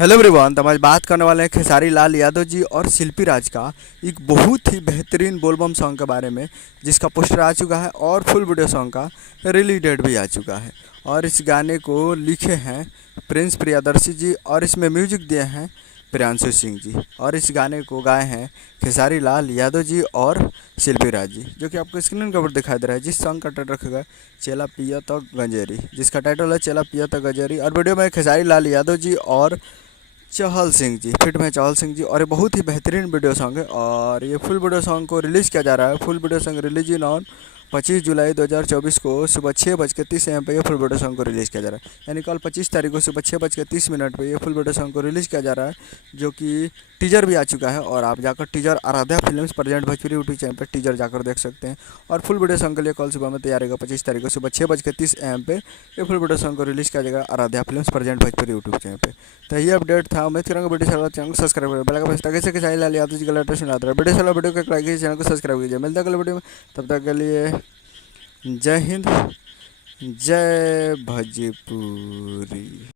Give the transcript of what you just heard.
Hello everyone. तो हम आज बात करने वाले हैं खेसारी लाल यादव जी और शिल्पी राज का एक बहुत ही बेहतरीन बोलबम सॉन्ग के बारे में, जिसका पोस्टर आ चुका है और फुल वीडियो सॉन्ग का रिलीज डेट भी आ चुका है। और इस गाने को लिखे हैं प्रिंस प्रियदर्शी जी और इसमें म्यूजिक दिए हैं प्रियांशु सिंह जी। और इस गाने को गाए हैं खेसारी लाल यादव जी और शिल्पी राज जी, जो कि आपको स्क्रीन के ऊपर दिखाई दे रहा है। जिस सॉन्ग का टाइटल रखा गया चेला पिया तो गंजेरी, जिसका टाइटल है चेला पिया तो गंजेरी। और वीडियो में खेसारी लाल यादव जी और चहल सिंह जी, फिट में चहल सिंह जी। और ये बहुत ही बेहतरीन वीडियो सॉन्ग है और ये फुल वीडियो सॉन्ग को रिलीज़ किया जा रहा है। Full video song release in on 25 जुलाई 2024 को सुबह 6:30 AM पर यह फुल वीडियो सॉन्ग को रिलीज़ किया जा रहा है। यानी कल 25 तारीख को सुबह 6:30 पर यह फुल वीडियो सॉन्ग को रिलीज़ किया जा रहा है, जो कि टीजर भी आ चुका है। और आप जाकर teaser Aaradhya Films present Bhojpuri YouTube channel पर टीजर जाकर देख सकते हैं। और फुल वीडियो सॉन्ग के लिए कल सुबह में तैयार रहेगा 25 तारीख को सुबह 6:30 AM पे ये फुल वीडियो सॉन्ग को रिलीज़ किया जाएगा Aaradhya Films present Bhojpuri YouTube channel पे। तो ये अपडेट था। उम्मीद करूँगा वीडियो चला चैनल को सब्सक्राइब करें, बेल का बटन कैसे कि लाल यादव जी का लेटेस्ट आता है वीडियो चला वीडियो को लाइक कीजिए, चैनल को सब्सक्राइब कीजिए। मिलता है अगले वीडियो में, तब तक के लिए जय हिंद, जय भोजपुरी।